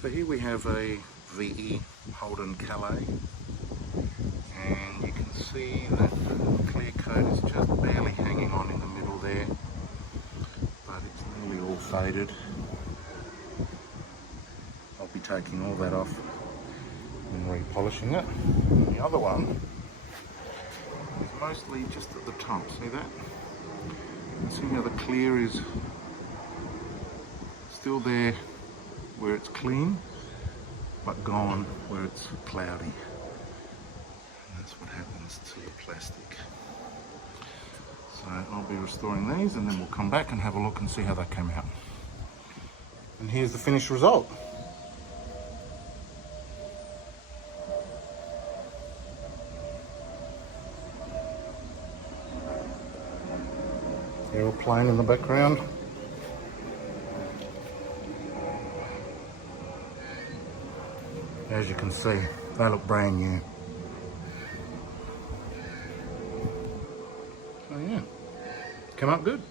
So here we have a VE Holden Calais, and you can see that the clear coat is just barely hanging on in the middle there, but it's nearly all faded. I'll be taking all that off and repolishing it. And the other one is mostly just at the top, see that? And see how the clear is still there where it's clean, but gone where it's cloudy. And that's what happens to the plastic. So I'll be restoring these, and then we'll come back and have a look and see how they came out. And here's the finished result. Aeroplane in the background. As you can see, they look brand new. So yeah, come up good.